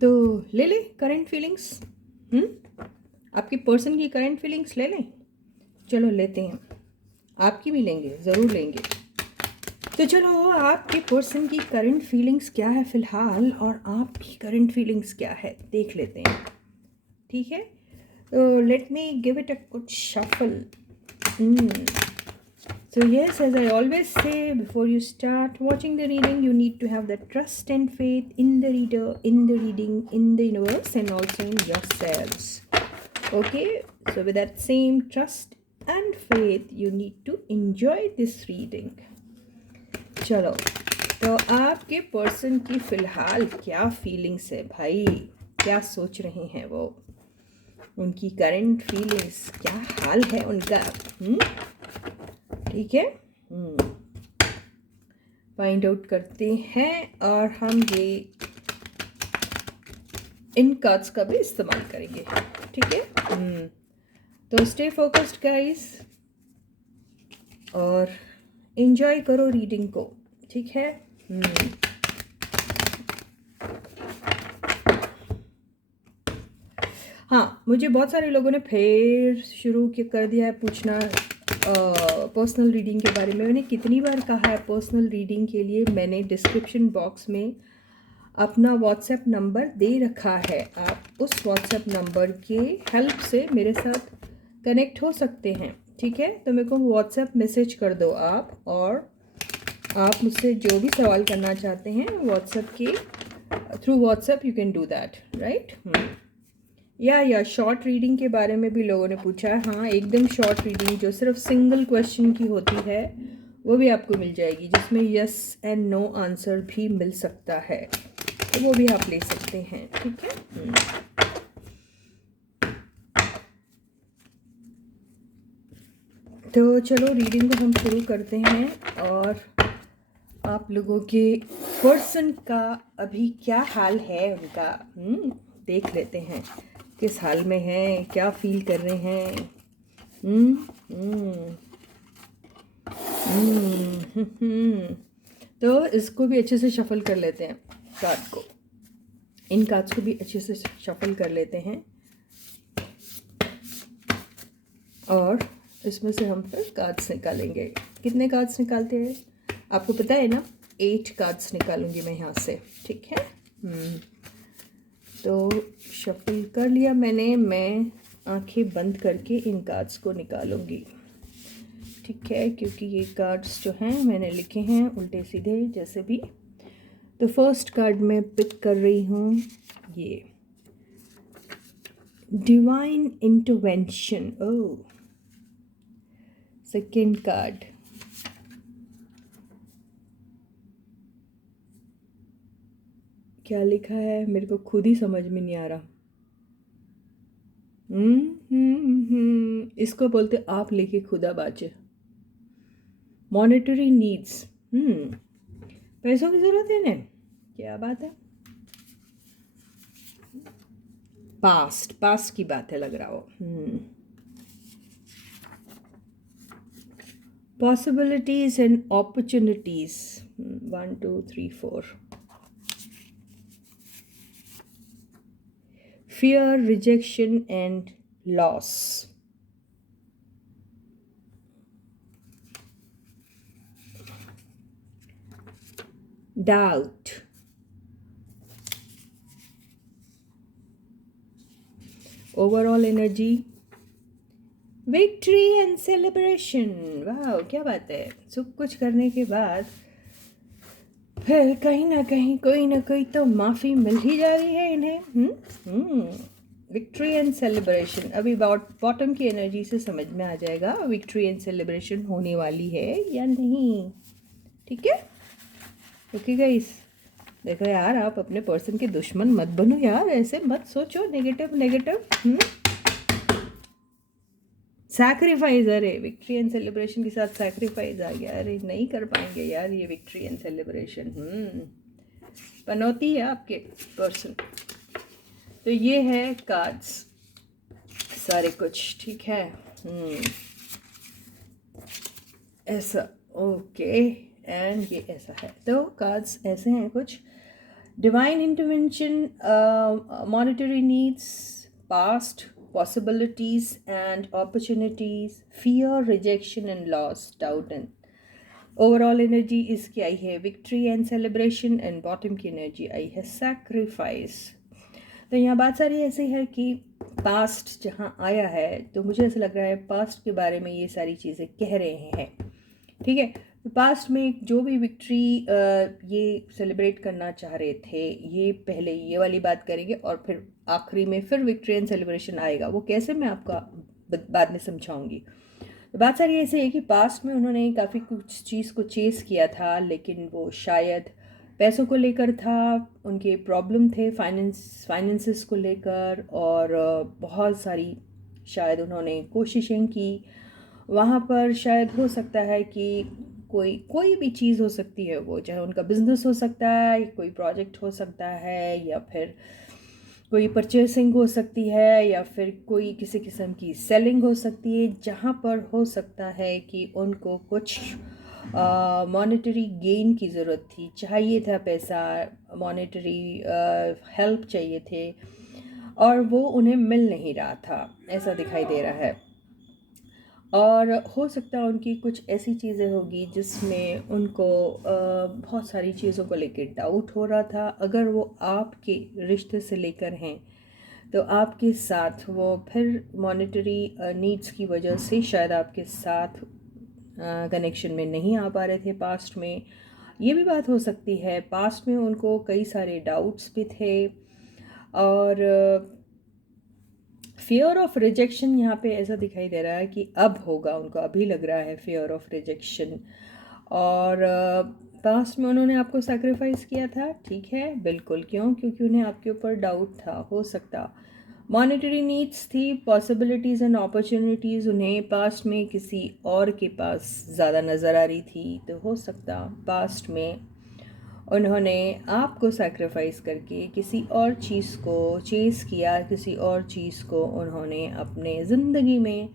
तो ले लें करंट फीलिंग्स। आपकी पर्सन की करंट फीलिंग्स ले लें। चलो लेते हैं, आपकी भी लेंगे, ज़रूर लेंगे। तो चलो, आपके पर्सन की करंट फीलिंग्स क्या है फ़िलहाल, और आपकी करंट फीलिंग्स क्या है देख लेते हैं। ठीक है, तो let me give it a good shuffle. So yes, as I always say, before you start watching the reading, you need to have the trust and faith in the reader, in the reading, in the universe, and also in yourselves. Okay, so with that same trust and faith, you need to enjoy this reading. चलो, तो आपके person की फ़िलहाल क्या feelings है भाई, क्या सोच रहे हैं वो, उनकी करंट फीलिंग्स, क्या हाल है उनका। ठीक है, फाइंड आउट करते हैं, और हम ये इन कार्ड्स का भी इस्तेमाल करेंगे। ठीक है, तो स्टे फोकस्ड गाइस, और एंजॉय करो रीडिंग को। ठीक है, हाँ, मुझे बहुत सारे लोगों ने फिर शुरू कर दिया है पूछना पर्सनल रीडिंग के बारे में। मैंने कितनी बार कहा है, पर्सनल रीडिंग के लिए मैंने डिस्क्रिप्शन बॉक्स में अपना व्हाट्सएप नंबर दे रखा है। आप उस व्हाट्सएप नंबर के हेल्प से मेरे साथ कनेक्ट हो सकते हैं। ठीक है, तो मेरे को व्हाट्सएप मैसेज कर दो आप, और आप मुझसे जो भी सवाल करना चाहते हैं व्हाट्सएप के through WhatsApp you can do that, right. या शॉर्ट रीडिंग के बारे में भी लोगों ने पूछा है। हाँ, एकदम शॉर्ट रीडिंग जो सिर्फ सिंगल क्वेश्चन की होती है वो भी आपको मिल जाएगी, जिसमें यस एंड नो आंसर भी मिल सकता है, तो वो भी आप ले सकते हैं। ठीक है, तो चलो रीडिंग को हम शुरू करते हैं, और आप लोगों के पर्सन का अभी क्या हाल है उनका देख लेते हैं, किस हाल में हैं, क्या फील कर रहे हैं। तो इसको भी अच्छे से शफल कर लेते हैं, कार्ड को, इन कार्ड्स को भी अच्छे से शफल कर लेते हैं, और इसमें से हम फिर कार्ड्स निकालेंगे। कितने कार्ड्स निकालते हैं आपको पता है ना, 8 कार्ड्स निकालूंगी मैं यहाँ से। ठीक है, तो शफल कर लिया मैंने, मैं आंखें बंद करके इन कार्ड्स को निकालूंगी। ठीक है, क्योंकि ये कार्ड्स जो हैं मैंने लिखे हैं उल्टे सीधे जैसे भी। तो फर्स्ट कार्ड मैं पिक कर रही हूँ, ये डिवाइन इंटरवेंशन। ओह, सेकेंड कार्ड क्या लिखा है मेरे को खुद ही समझ में नहीं आ रहा। इसको बोलते आप लेके खुदा बाचे। मॉनेटरी नीड्स, पैसों की जरूरत है ना, क्या बात है। पास्ट की बात है लग रहा हो। Possibilities and opportunities, 1 2 3 4। fear, rejection and loss. Doubt. Overall energy, victory and celebration. वाह, क्या बात है। सब कुछ करने के बाद फिर कहीं ना कहीं कोई ना कोई तो माफ़ी मिल ही जा रही है इन्हें। विक्ट्री एंड सेलिब्रेशन, अभी बॉटम की एनर्जी से समझ में आ जाएगा विक्ट्री एंड सेलिब्रेशन होने वाली है या नहीं। ठीक है, ओके गाइस। देखो यार, आप अपने पर्सन के दुश्मन मत बनो यार, ऐसे मत सोचो नेगेटिव। सैक्रिफाइस, अरे विक्ट्री एंड सेलिब्रेशन के साथ सैक्रिफाइस आ गया। अरे नहीं कर पाएंगे यार ये विक्ट्री एंड सेलिब्रेशन। पनौती है आपके पर्सन। तो ये है कार्ड्स सारे कुछ। ठीक है, ऐसा, ओके, एंड ये ऐसा है। तो कार्ड्स ऐसे हैं कुछ। Divine intervention, monetary needs, past possibilities and opportunities, fear, rejection and loss, doubt and overall energy इसकी आई है victory and celebration and bottom की energy आई है sacrifice. तो यहाँ बात सारी ऐसी है कि पास्ट जहाँ आया है तो मुझे ऐसा लग रहा है पास्ट के बारे में ये सारी चीज़ें कह रहे हैं. ठीक है, तो पास्ट में जो भी विक्ट्री ये सेलिब्रेट करना चाह रहे थे, ये पहले ये वाली बात करेंगे और फिर आखिरी में फिर विक्ट्री एंड सेलिब्रेशन आएगा. वो कैसे मैं आपका बाद में समझाऊंगी. तो बात सारी ऐसे है कि पास्ट में उन्होंने काफ़ी कुछ चीज़ को चेस किया था, लेकिन वो शायद पैसों को लेकर था, उनके प्रॉब्लम थे फाइनेंसेस को लेकर, और बहुत सारी शायद उन्होंने कोशिशें की. वहाँ पर शायद हो सकता है कि कोई भी चीज़ हो सकती है, वो चाहे उनका बिजनेस हो सकता है, कोई प्रोजेक्ट हो सकता है, या फिर कोई परचेसिंग हो सकती है, या फिर कोई किसी किस्म की सेलिंग हो सकती है, जहाँ पर हो सकता है कि उनको कुछ मॉनेटरी गेन की ज़रूरत थी, चाहिए था पैसा, मॉनेटरी हेल्प चाहिए थे, और वो उन्हें मिल नहीं रहा था, ऐसा दिखाई दे रहा है. और हो सकता है उनकी कुछ ऐसी चीज़ें होगी जिसमें उनको बहुत सारी चीज़ों को लेकर डाउट हो रहा था. अगर वो आपके रिश्ते से लेकर हैं तो आपके साथ वो फिर मॉनेटरी नीड्स की वजह से शायद आपके साथ कनेक्शन में नहीं आ पा रहे थे पास्ट में. ये भी बात हो सकती है पास्ट में उनको कई सारे डाउट्स भी थे, और फियर ऑफ रिजेक्शन यहाँ पे ऐसा दिखाई दे रहा है कि अब होगा, उनको अभी लग रहा है फियर ऑफ रिजेक्शन. और पास्ट में उन्होंने आपको सैक्रिफाइस किया था, ठीक है, बिल्कुल. क्यों? क्योंकि उन्हें आपके ऊपर डाउट था. हो सकता मॉनेटरी नीड्स थी, पॉसिबिलिटीज़ एंड अपॉर्चुनिटीज़ उन्हें पास्ट में किसी और के पास ज़्यादा नज़र आ रही थी. तो हो सकता पास्ट में उन्होंने आपको सैक्रिफाइस करके किसी और चीज़ को चेज़ किया, किसी और चीज़ को उन्होंने अपने ज़िंदगी में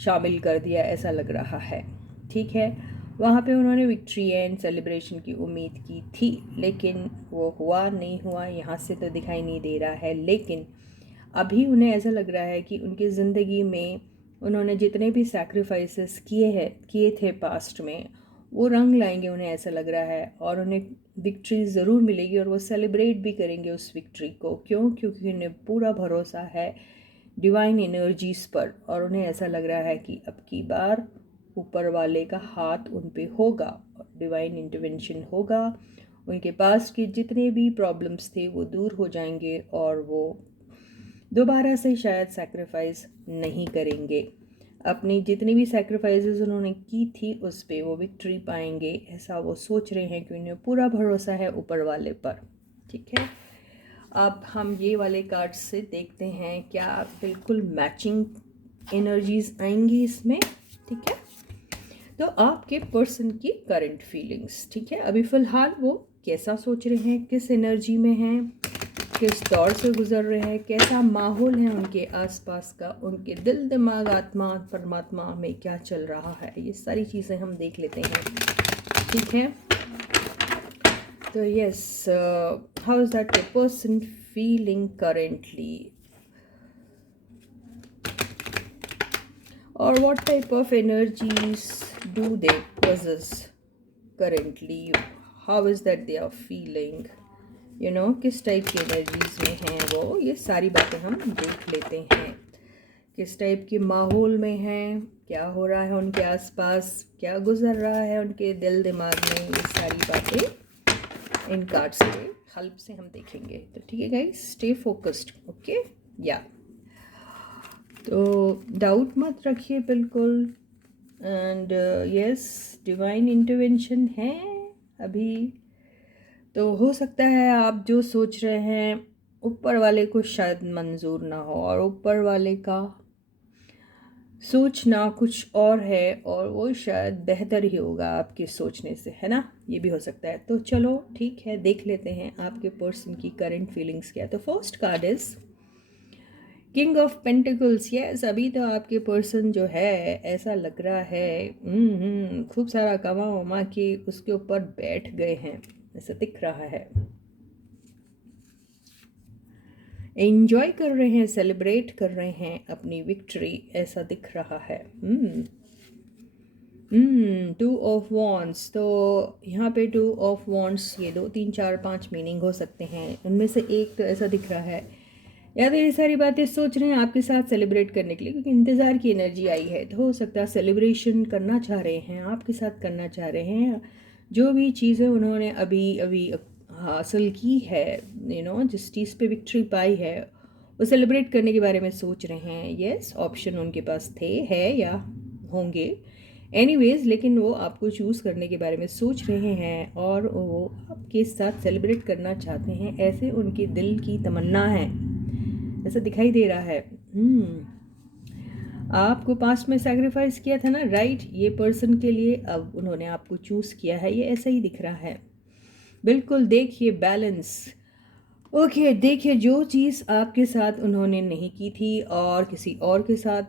शामिल कर दिया, ऐसा लग रहा है. ठीक है, वहाँ पे उन्होंने विक्ट्री एंड सेलिब्रेशन की उम्मीद की थी, लेकिन वो हुआ नहीं हुआ यहाँ से तो दिखाई नहीं दे रहा है. लेकिन अभी उन्हें ऐसा लग रहा है कि उनकी ज़िंदगी में उन्होंने जितने भी सैक्रिफाइसेस किए थे पास्ट में, वो रंग लाएंगे, उन्हें ऐसा लग रहा है. और उन्हें विक्ट्री ज़रूर मिलेगी और वो सेलिब्रेट भी करेंगे उस विक्ट्री को. क्यों? क्योंकि उन्हें पूरा भरोसा है डिवाइन एनर्जीज़ पर, और उन्हें ऐसा लग रहा है कि अब की बार ऊपर वाले का हाथ उन पे होगा, डिवाइन इंटरवेंशन होगा. उनके पास के जितने भी प्रॉब्लम्स थे वो दूर हो जाएंगे, और वो दोबारा से शायद सैक्रिफाइस नहीं करेंगे. अपनी जितनी भी सैक्रिफाइसेस उन्होंने की थी उस पे वो विक्ट्री पाएंगे, ऐसा वो सोच रहे हैं कि उन्हें पूरा भरोसा है ऊपर वाले पर. ठीक है, अब हम ये वाले कार्ड्स से देखते हैं क्या बिल्कुल मैचिंग एनर्जीज आएंगी इसमें. ठीक है, तो आपके पर्सन की करंट फीलिंग्स. ठीक है, अभी फ़िलहाल वो कैसा सोच रहे हैं, किस एनर्जी में हैं, किस दौर से गुजर रहे हैं, कैसा माहौल है उनके आसपास का, उनके दिल दिमाग आत्मा परमात्मा में क्या चल रहा है, ये सारी चीज़ें हम देख लेते हैं. ठीक है, तो yes, how is that the person feeling currently, और what type of energies do they possess currently, how is that they are feeling, किस टाइप की एनर्जीज में हैं वो, ये सारी बातें हम देख लेते हैं. किस टाइप के माहौल में हैं, क्या हो रहा है उनके आसपास, क्या गुजर रहा है उनके दिल दिमाग में, ये सारी बातें इन कार्ड्स के हेल्प से हम देखेंगे. तो ठीक है गाइस, स्टे फोकस्ड. ओके, या तो डाउट मत रखिए बिल्कुल. एंड यस, डिवाइन इंटरवेंशन है अभी. तो हो सकता है आप जो सोच रहे हैं ऊपर वाले को शायद मंजूर ना हो, और ऊपर वाले का सोचना कुछ और है, और वो शायद बेहतर ही होगा आपके सोचने से, है ना, ये भी हो सकता है. तो चलो ठीक है, देख लेते हैं आपके पर्सन की करंट फीलिंग्स क्या है. तो first card is king of pentacles. Yes, अभी तो आपके पर्सन जो है ऐसा लग रहा है खूब सारा कमा वमा के उसके ऊपर बैठ गए हैं, ऐसा दिख रहा है. एंजॉय कर रहे हैं, सेलिब्रेट कर रहे हैं अपनी विक्ट्री, ऐसा दिख रहा है। 2 ऑफ वॉन्ड्स, तो यहाँ पे 2 ऑफ वॉन्ड्स, ये 2 3 4 5 मीनिंग हो सकते हैं। उनमें से एक तो ऐसा दिख रहा है, या तो ये सारी बातें सोच रहे हैं आपके साथ सेलिब्रेट करने के लिए, क्योंकि इंतज़ार की एनर्जी आई है। तो हो सकता है सेलिब्रेशन करना चाह रहे हैं, आपके साथ करना चाह रहे हैं। जो भी चीज़ें उन्होंने अभी अभी हासिल की है, जिस चीज़ पे विक्ट्री पाई है, वो सेलिब्रेट करने के बारे में सोच रहे हैं। यस, ऑप्शन उनके पास थे, है या होंगे, एनीवेज, लेकिन वो आपको चूज़ करने के बारे में सोच रहे हैं और वो आपके साथ सेलिब्रेट करना चाहते हैं, ऐसे उनके दिल की तमन्ना है, ऐसा दिखाई दे रहा है। आपको पास्ट में सैक्रिफाइस किया था ना, राइट, ये पर्सन के लिए अब उन्होंने आपको चूज़ किया है, ये ऐसा ही दिख रहा है। बिल्कुल, देखिए बैलेंस। ओके, देखिए जो चीज़ आपके साथ उन्होंने नहीं की थी और किसी और के साथ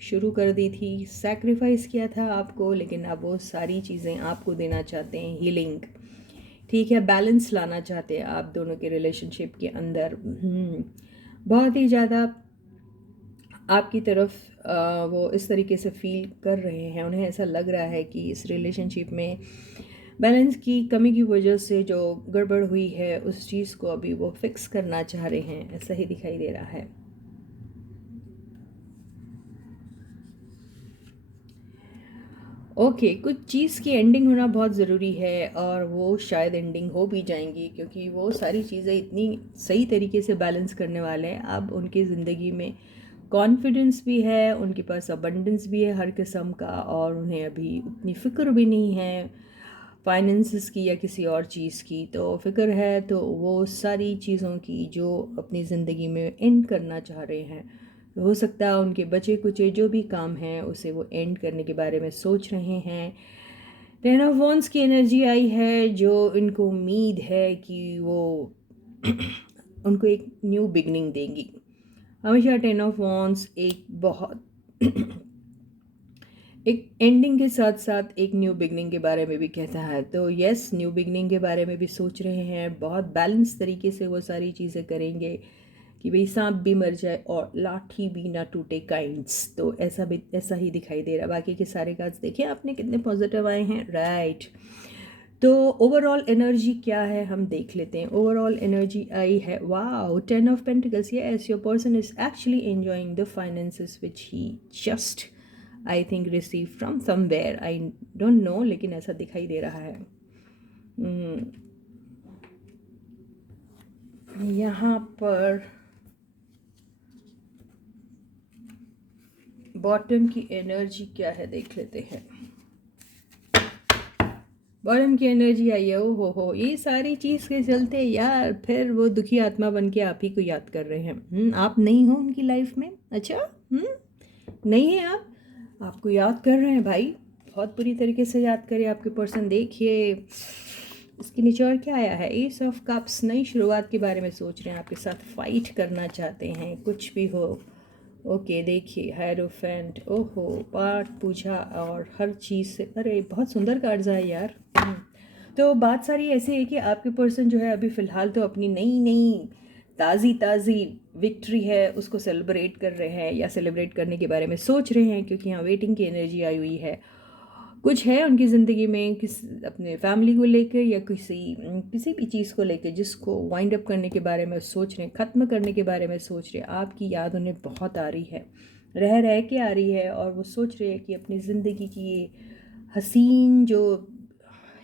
शुरू कर दी थी, सैक्रिफाइस किया था आपको, लेकिन अब वो सारी चीज़ें आपको देना चाहते हैं, हीलिंग, ठीक है, बैलेंस लाना चाहते हैं आप दोनों के रिलेशनशिप के अंदर। बहुत ही ज़्यादा आपकी तरफ वो इस तरीके से फील कर रहे हैं, उन्हें ऐसा लग रहा है कि इस रिलेशनशिप में बैलेंस की कमी की वजह से जो गड़बड़ हुई है, उस चीज़ को अभी वो फिक्स करना चाह रहे हैं, ऐसा ही दिखाई दे रहा है। ओके, कुछ चीज़ की एंडिंग होना बहुत ज़रूरी है और वो शायद एंडिंग हो भी जाएंगी, क्योंकि वो सारी चीज़ें इतनी सही तरीके से बैलेंस करने वाले हैं। अब उनकी ज़िंदगी में कॉन्फिडेंस भी है, उनके पास अबंडेंस भी है हर किस्म का, और उन्हें अभी उतनी फ़िक्र भी नहीं है फाइनेंसिस की या किसी और चीज़ की। तो फ़िक्र है तो वो सारी चीज़ों की जो अपनी ज़िंदगी में एंड करना चाह रहे हैं। हो सकता है उनके बचे कुचे जो भी काम हैं उसे वो एंड करने के बारे में सोच रहे हैं। 10 ऑफ वॉन्ड्स की एनर्जी आई है, जो इनको उम्मीद है कि वो उनको एक न्यू बिगनिंग देंगी। हमेशा 10 ऑफ वॉन्ड्स एक बहुत एक एंडिंग के साथ साथ एक न्यू बिगनिंग के बारे में भी कहता है। तो यस, न्यू बिगनिंग के बारे में भी सोच रहे हैं, बहुत बैलेंस तरीके से वो सारी चीज़ें करेंगे कि भाई सांप भी मर जाए और लाठी भी ना टूटे काइंड्स। तो ऐसा भी ऐसा ही दिखाई दे रहा है। बाकी के सारे कार्ड्स देखिए आपने कितने पॉजिटिव आए हैं, राइट। तो ओवरऑल एनर्जी क्या है हम देख लेते हैं। ओवरऑल एनर्जी आई है, wow, 10 of pentacles. Yes, your person is actually enjoying the finances which he just I think receive from somewhere, I don't know, लेकिन ऐसा दिखाई दे रहा है। यहाँ पर बॉटम की एनर्जी क्या है देख लेते हैं। बॉटम की एनर्जी आई है, ओ हो, ये सारी चीज़ के चलते यार फिर वो दुखी आत्मा बन के आप ही को याद कर रहे हैं। आप नहीं हो उनकी लाइफ में, अच्छा, नहीं है आप, आपको याद कर रहे हैं भाई, बहुत बुरी तरीके से याद करें आपके पर्सन। देखिए इसके नीचे और क्या आया है, एस ऑफ कप्स, नई शुरुआत के बारे में सोच रहे हैं, आपके साथ फाइट करना चाहते हैं, कुछ भी हो। ओके, देखिए हायरोफेंट, ओहो, पाठ पूजा और हर चीज़ से, अरे बहुत सुंदर कार्ड्स आए यार। तो बात सारी ऐसी है कि आपके पर्सन जो है अभी फ़िलहाल तो अपनी नई नई ताज़ी विक्ट्री है उसको सेलिब्रेट कर रहे हैं, या सेलिब्रेट करने के बारे में सोच रहे हैं, क्योंकि यहाँ वेटिंग की एनर्जी आई हुई है। कुछ है उनकी ज़िंदगी में किस अपने फैमिली को लेकर या किसी भी चीज़ को लेकर जिसको वाइंड अप करने के बारे में सोच रहे हैं, ख़त्म करने के बारे में सोच रहे हैं। आपकी याद उन्हें बहुत आ रही है, रह के आ रही है, और वो सोच रहे हैं कि अपनी ज़िंदगी की ये हसीन जो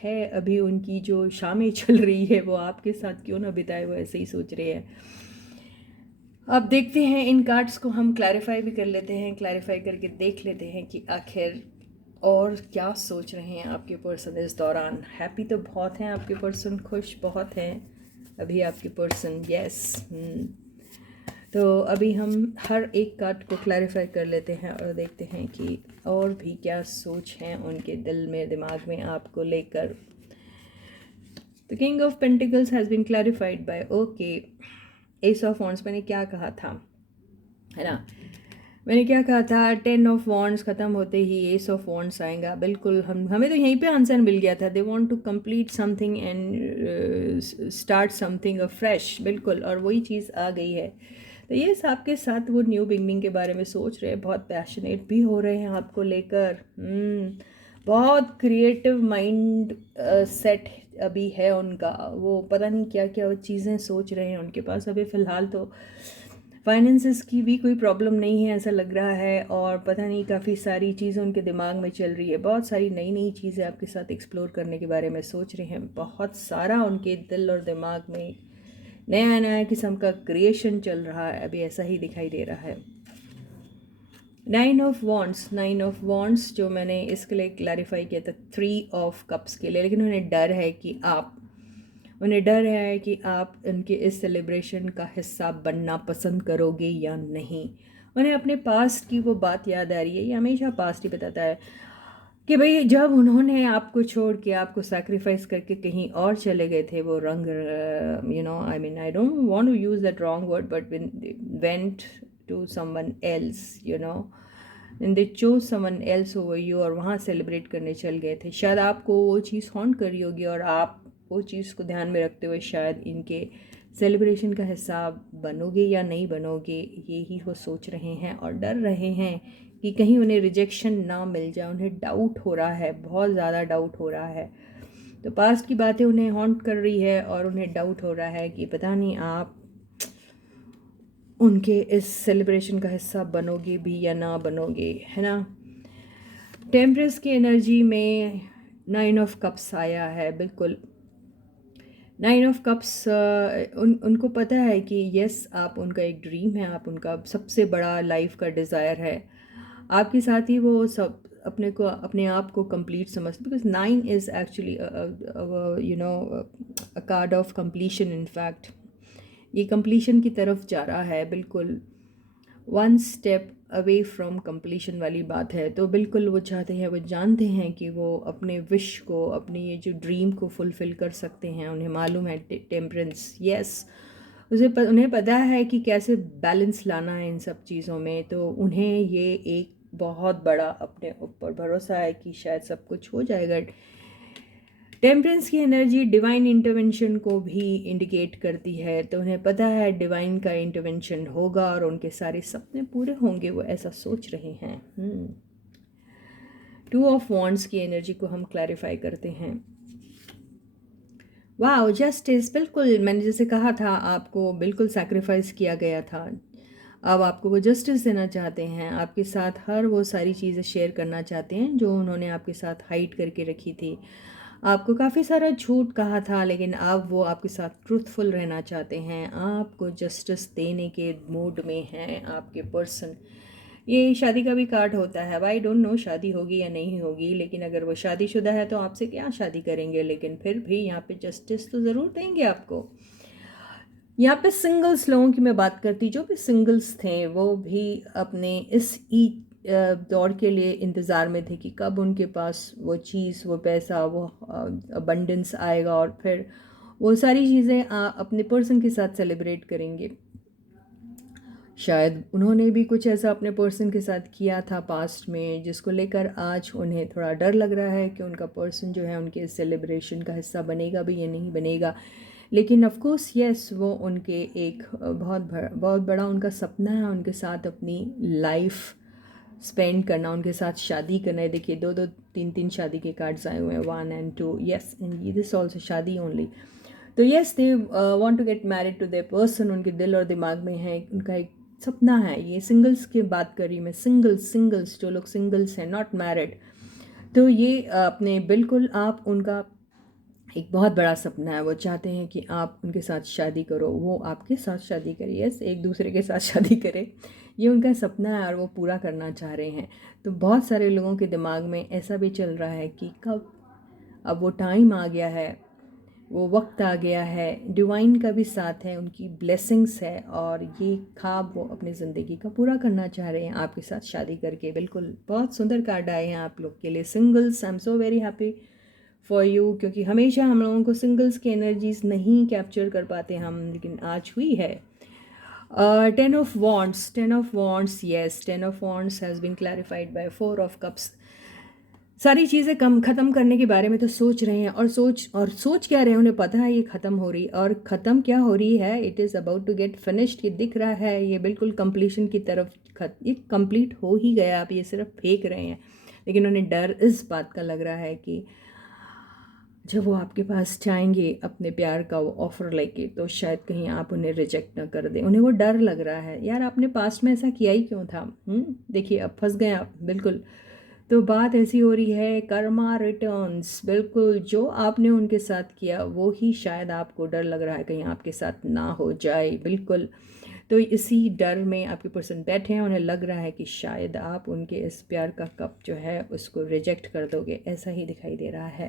है अभी उनकी जो शामें चल रही है वो आपके साथ क्यों ना बिताए, वो ऐसे ही सोच रहे हैं। अब देखते हैं, इन कार्ड्स को हम क्लैरिफाई भी कर लेते हैं, क्लैरिफाई करके देख लेते हैं कि आखिर और क्या सोच रहे हैं आपके पर्सन इस दौरान। हैप्पी तो बहुत हैं आपके पर्सन, खुश बहुत हैं अभी आपके पर्सन, यस। तो अभी हम हर एक कार्ड को क्लैरिफाई कर लेते हैं और देखते हैं कि और भी क्या सोच हैं उनके दिल में, दिमाग में आपको लेकर। The king of pentacles has been clarified by, okay, ace of wands, मैंने क्या कहा था, है ना, मैंने क्या कहा था, 10 ऑफ वॉन्ड्स ख़त्म होते ही एस ऑफ वॉन्ड्स आएगा। बिल्कुल हमें तो यहीं पे आंसर मिल गया था। They want to complete something and start something fresh. बिल्कुल, और वही चीज़ आ गई है। तो ये आपके साथ वो न्यू बिगनिंग के बारे में सोच रहे हैं, बहुत पैशनेट भी हो रहे हैं आपको लेकर। बहुत क्रिएटिव माइंड सेट अभी है उनका। वो पता नहीं क्या क्या चीज़ें सोच रहे हैं उनके पास। अभी फ़िलहाल तो फाइनेंसेस की भी कोई प्रॉब्लम नहीं है ऐसा लग रहा है, और पता नहीं काफ़ी सारी चीज़ें उनके दिमाग में चल रही है। बहुत सारी नई नई चीज़ें आपके साथ एक्सप्लोर करने के बारे में सोच रहे हैं। बहुत सारा उनके दिल और दिमाग में नया नया किस्म का क्रिएशन चल रहा है, अभी ऐसा ही दिखाई दे रहा है। 9 ऑफ वॉन्ड्स जो मैंने इसके लिए क्लैरिफाई किया था 3 ऑफ कप्स के लिए। लेकिन उन्हें डर है कि आप उनके इस सेलिब्रेशन का हिस्सा बनना पसंद करोगे या नहीं। उन्हें अपने पास्ट की वो बात याद आ रही है। ये हमेशा पास्ट ही बताता है कि भाई जब उन्होंने आपको छोड़ के, आपको सैक्रिफाइस करके कहीं और चले गए थे, वो रंग, I mean I don't want to use that wrong word, but went to someone else, and they chose someone else over you, और वहाँ सेलिब्रेट करने चल गए थे। शायद आपको वो चीज़ हॉन्ट कर रही होगी, और आप वो चीज़ को ध्यान में रखते हुए शायद इनके सेलिब्रेशन का हिस्सा बनोगे या नहीं बनोगे, यही वो सोच रहे हैं। और डर रहे हैं कि कहीं उन्हें रिजेक्शन ना मिल जाए। उन्हें डाउट हो रहा है, बहुत ज़्यादा डाउट हो रहा है। तो पास्ट की बातें उन्हें हॉन्ट कर रही है, और उन्हें डाउट हो रहा है कि पता नहीं आप उनके इस सेलिब्रेशन का हिस्सा बनोगे भी या ना बनोगे, है ना। टेम्परेंस की एनर्जी में 9 ऑफ कप्स आया है। बिल्कुल 9 ऑफ कप्स, उनको पता है कि यस, आप उनका एक ड्रीम है, आप उनका सबसे बड़ा लाइफ का डिज़ायर है। आपके साथ ही वो सब अपने आप को कंप्लीट समझते, because 9 is actually a card of completion. In fact ये कंप्लीशन की तरफ जा रहा है। बिल्कुल 1 स्टेप अवे फ्रॉम कंप्लीशन वाली बात है। तो बिल्कुल वो चाहते हैं, वो जानते हैं कि वो अपने विश को, अपनी ये जो ड्रीम को फुलफ़िल कर सकते हैं। उन्हें मालूम है टेम्परेंस, यस, उन्हें पता है कि कैसे बैलेंस लाना है इन सब चीज़ों में। तो उन्हें ये एक बहुत बड़ा अपने ऊपर भरोसा है कि शायद सब कुछ हो जाएगा। टेम्परेंस की एनर्जी डिवाइन इंटरवेंशन को भी इंडिकेट करती है। तो उन्हें पता है डिवाइन का इंटरवेंशन होगा और उनके सारे सपने पूरे होंगे, वो ऐसा सोच रहे हैं। 2 ऑफ वॉन्ड्स की एनर्जी को हम क्लैरिफाई करते हैं। वाह, जस्टिस। बिल्कुल मैंने जैसे कहा था, आपको बिल्कुल सैक्रिफाइस किया गया था। अब आपको वो जस्टिस देना चाहते हैं, आपके साथ हर वो सारी चीज़ें शेयर करना चाहते हैं जो उन्होंने आपके साथ हाइड करके रखी थी। आपको काफ़ी सारा झूठ कहा था, लेकिन अब वो आपके साथ ट्रूथफुल रहना चाहते हैं। आपको जस्टिस देने के मूड में हैं आपके पर्सन। ये शादी का भी कार्ड होता है। आई डोंट नो शादी होगी या नहीं होगी, लेकिन अगर वो शादीशुदा है तो आपसे क्या शादी करेंगे, लेकिन फिर भी यहाँ पे जस्टिस तो ज़रूर देंगे आपको। यहाँ पे सिंगल्स लोगों की मैं बात करती, जो भी सिंगल्स थे वो भी अपने इस दौर के लिए इंतज़ार में थे कि कब उनके पास वो चीज़, वो पैसा, वो अबंडेंस आएगा, और फिर वो सारी चीज़ें अपने पर्सन के साथ सेलिब्रेट करेंगे। शायद उन्होंने भी कुछ ऐसा अपने पर्सन के साथ किया था पास्ट में, जिसको लेकर आज उन्हें थोड़ा डर लग रहा है कि उनका पर्सन जो है उनके सेलिब्रेशन का हिस्सा बनेगा भी या नहीं बनेगा। लेकिन ऑफ कोर्स यस, वो उनके एक बहुत बड़ा उनका सपना है उनके साथ अपनी लाइफ स्पेंड करना, उनके साथ शादी करना है। देखिए 2-2 3-3 शादी के कार्ड्स आए हुए हैं, 1 and 2, yes, and this also शादी ओनली। तो yes, they want to get married to their person. उनके दिल और दिमाग में है, उनका एक सपना है। ये सिंगल्स की बात कर रही मैं, सिंगल्स जो लोग सिंगल्स हैं, नॉट मैरिड। तो ये अपने बिल्कुल आप उनका एक बहुत बड़ा सपना है। वो चाहते हैं कि आप उनके साथ शादी करो, वो आपके साथ शादी करे, यस, एक दूसरे के साथ शादी करे। ये उनका सपना है और वो पूरा करना चाह रहे हैं। तो बहुत सारे लोगों के दिमाग में ऐसा भी चल रहा है कि कब, अब वो टाइम आ गया है, वो वक्त आ गया है। डिवाइन का भी साथ है, उनकी ब्लेसिंग्स है, और ये ख्वाब वो अपनी ज़िंदगी का पूरा करना चाह रहे हैं आपके साथ शादी करके। बिल्कुल बहुत सुंदर कार्ड आए हैं आप लोग के लिए singles. I am so very happy for you, क्योंकि हमेशा हम लोगों को सिंगल्स की एनर्जीज नहीं कैप्चर कर पाते हम, लेकिन आज हुई है। Ten of wands, yes, Ten of wands has been clarified by Four of cups. सारी चीज़ें कम ख़त्म करने के बारे में तो सोच रहे हैं, और सोच क्या रहे हैं, उन्हें पता है ये ख़त्म हो रही, और ख़त्म क्या हो रही है, it is about to get finished, ये दिख रहा है, ये बिल्कुल कंप्लीशन की तरफ ये कंप्लीट हो ही गया, आप ये सिर्फ फेंक रहे हैं। लेकिन उन्हें डर इस बात का लग रहा है कि जब वो आपके पास जाएंगे अपने प्यार का वो ऑफ़र लेके, तो शायद कहीं आप उन्हें रिजेक्ट ना कर दें, उन्हें वो डर लग रहा है, यार आपने पास्ट में ऐसा किया ही क्यों था। देखिए अब फंस गए आप, बिल्कुल। तो बात ऐसी हो रही है, कर्मा रिटर्न्स, बिल्कुल जो आपने उनके साथ किया वो ही शायद आपको डर लग रहा है कहीं आपके साथ ना हो जाए, बिल्कुल। तो इसी डर में आपके पर्सन बैठे हैं, उन्हें लग रहा है कि शायद आप उनके इस प्यार का कप जो है उसको रिजेक्ट कर दोगे, ऐसा ही दिखाई दे रहा है।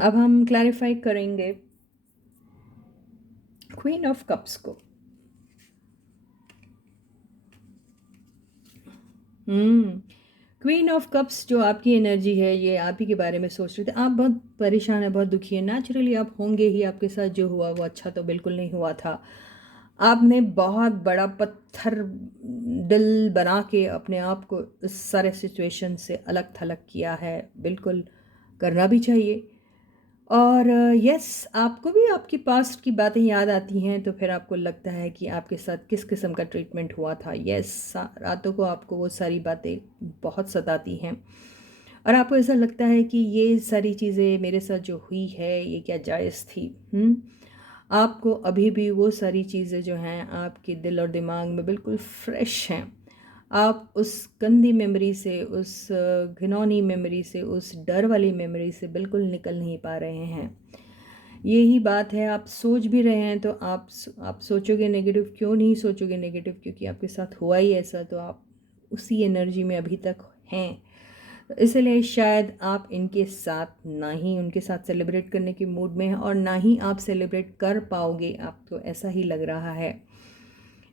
अब हम क्लैरिफाई करेंगे क्वीन ऑफ कप्स को। क्वीन ऑफ कप्स जो आपकी एनर्जी है, ये आप ही के बारे में सोच रहे थे, आप बहुत परेशान है, बहुत दुखी है, नेचुरली आप होंगे ही, आपके साथ जो हुआ वो अच्छा तो बिल्कुल नहीं हुआ था। आपने बहुत बड़ा पत्थर दिल बना के अपने आप को इस सारे सिचुएशन से अलग थलग किया है, बिल्कुल करना भी चाहिए। और यस, आपको भी आपकी पास्ट की बातें याद आती हैं, तो फिर आपको लगता है कि आपके साथ किस किस्म का ट्रीटमेंट हुआ था। यस, रातों को आपको वो सारी बातें बहुत सताती हैं, और आपको ऐसा लगता है कि ये सारी चीज़ें मेरे साथ जो हुई है ये क्या जायज़ थी। आपको अभी भी वो सारी चीज़ें जो हैं आपके दिल और दिमाग में बिल्कुल फ्रेश हैं। आप उस गंदी मेमोरी से, उस घिनौनी मेमोरी से, उस डर वाली मेमोरी से बिल्कुल निकल नहीं पा रहे हैं। यही बात है, आप सोच भी रहे हैं तो आप सोचोगे नेगेटिव, क्यों नहीं सोचोगे नेगेटिव, क्योंकि आपके साथ हुआ ही ऐसा, तो आप उसी एनर्जी में अभी तक हैं। तो इसलिए शायद आप इनके साथ ना ही उनके साथ सेलिब्रेट करने के मूड में हैं, और ना ही आप सेलिब्रेट कर पाओगे, आपको ऐसा ही लग रहा है।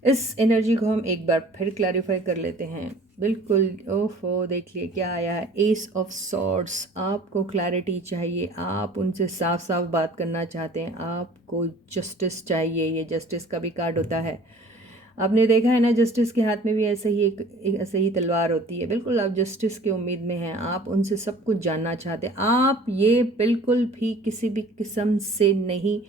इस एनर्जी को हम एक बार फिर क्लैरिफाई कर लेते हैं, बिल्कुल। ओफो, देख लिए क्या आया है, एस ऑफ सॉर्ड्स। आपको क्लैरिटी चाहिए, आप उनसे साफ साफ बात करना चाहते हैं, आपको जस्टिस चाहिए, ये जस्टिस का भी कार्ड होता है। आपने देखा है ना, जस्टिस के हाथ में भी ऐसे ही एक ऐसे ही तलवार होती है, बिल्कुल आप जस्टिस की उम्मीद में हैं, आप उनसे सब कुछ जानना चाहते हैं, आप ये बिल्कुल भी किसी भी किस्म से नहीं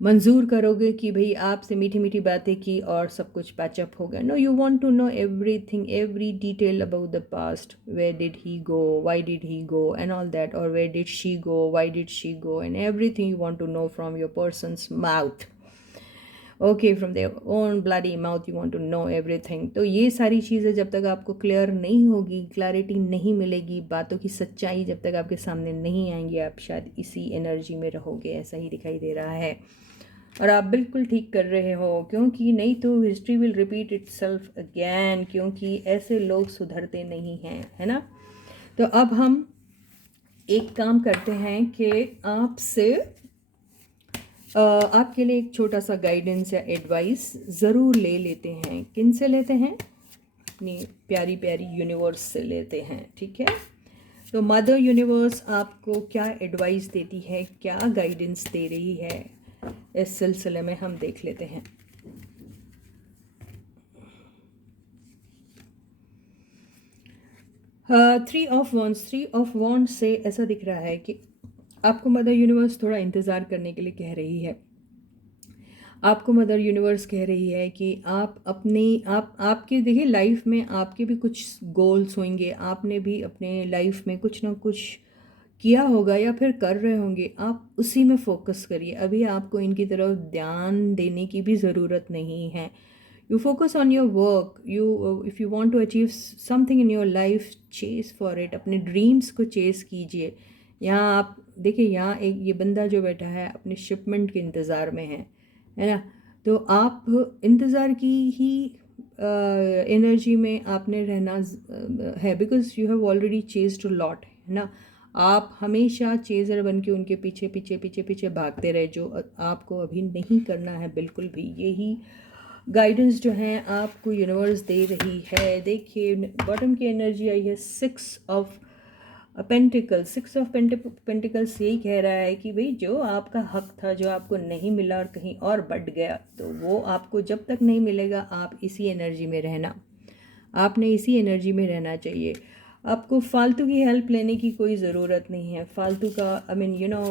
मंजूर करोगे कि भाई आपसे मीठी मीठी बातें की और सब कुछ पैचअप हो गया। No, you want to know everything, every detail about the past, where did he go, why did he go and all that, और where did she go, why did she go, and everything you want to know from your person's mouth. Okay, from their own bloody mouth you want to know everything. तो ये सारी चीज़ें जब तक आपको clear नहीं होगी, क्लैरिटी नहीं मिलेगी, बातों की सच्चाई जब तक आपके सामने नहीं आएंगी, आप शायद इसी एनर्जी में रहोगे, ऐसा ही दिखाई दे रहा है। और आप बिल्कुल ठीक कर रहे हो, क्योंकि नहीं तो history will repeat itself again, क्योंकि ऐसे लोग सुधरते नहीं हैं, है ना। तो अब हम एक काम करते हैं कि आपसे आपके लिए एक छोटा सा गाइडेंस या एडवाइस ज़रूर ले लेते हैं। किन से लेते हैं? अपनी प्यारी प्यारी यूनिवर्स से लेते हैं, ठीक है। तो मदर यूनिवर्स आपको क्या एडवाइस देती है, क्या गाइडेंस दे रही है, इस सिलसिले में हम देख लेते हैं। थ्री ऑफ वॉन्ड्स से ऐसा दिख रहा है कि आपको मदर यूनिवर्स थोड़ा इंतज़ार करने के लिए कह रही है। आपको मदर यूनिवर्स कह रही है कि आप आपके देखिए लाइफ में आपके भी कुछ गोल्स होंगे, आपने भी अपने लाइफ में कुछ ना कुछ किया होगा या फिर कर रहे होंगे, आप उसी में फोकस करिए। अभी आपको इनकी तरफ ध्यान देने की भी ज़रूरत नहीं है। You focus on your work, you if you want to achieve something in your life, chase for it, अपने ड्रीम्स को चेस कीजिए। यहाँ आप देखिए, यहाँ एक ये बंदा जो बैठा है अपने शिपमेंट के इंतज़ार में है ना। तो आप इंतज़ार की ही एनर्जी में आपने रहना है, because you have already chased a lot, है ना। आप हमेशा चेज़र बन के उनके पीछे पीछे पीछे पीछे भागते रहे, जो आपको अभी नहीं करना है बिल्कुल भी। यही गाइडेंस जो है आपको यूनिवर्स दे रही है। देखिए बॉटम की एनर्जी आई है 6 ऑफ पेंटिकल, 6 ऑफ पेंटिकल्स यही कह रहा है कि भाई जो आपका हक था, जो आपको नहीं मिला और कहीं और बढ़ गया, तो वो आपको जब तक नहीं मिलेगा आप इसी एनर्जी में रहना, आपने इसी एनर्जी में रहना चाहिए। आपको फालतू की हेल्प लेने की कोई ज़रूरत नहीं है। फालतू का, I mean you know,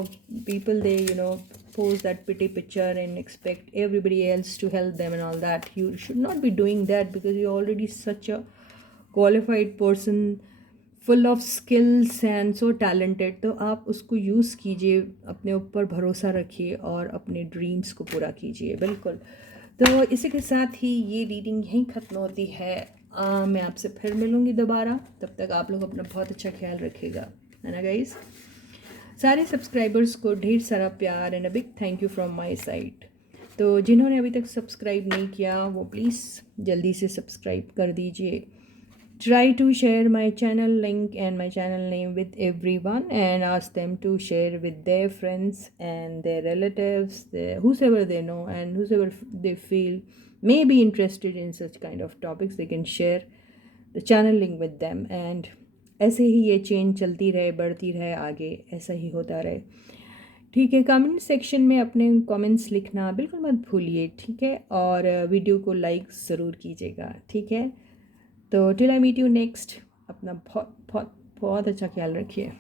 people they you know post that pity picture and expect everybody else to help them and all that. You should not be doing that because you already such a qualified person, full of skills and so talented. तो आप उसको use कीजिए, अपने ऊपर भरोसा रखिए और अपने ड्रीम्स को पूरा कीजिए। बिल्कुल। तो इसी के साथ ही ये रीडिंग यहीं ख़त्म होती है। मैं आपसे फिर मिलूँगी दोबारा, तब तक आप लोग अपना बहुत अच्छा ख्याल रखिएगा, है ना गाइस। सारे सब्सक्राइबर्स को ढेर सारा प्यार and a big thank you from my side. तो जिन्होंने अभी तक सब्सक्राइब नहीं किया वो प्लीज़ जल्दी से सब्सक्राइब कर दीजिए। Try to share my channel link and my channel name with everyone and ask them to share with their friends and their relatives, whosoever they know and whosoever they feel may be interested in such kind of topics. They can share the channel link with them and ऐसे ही ये change चलती रहे, बढ़ती रहे, आगे ऐसा ही होता रहे। ठीक है, कमेंट सेक्शन में अपने कमेंट्स लिखना बिल्कुल मत भूलिए, ठीक है। और वीडियो को लाइक ज़रूर कीजिएगा, ठीक है। तो till I meet you next, अपना बहुत बहुत बहुत अच्छा ख्याल रखिए।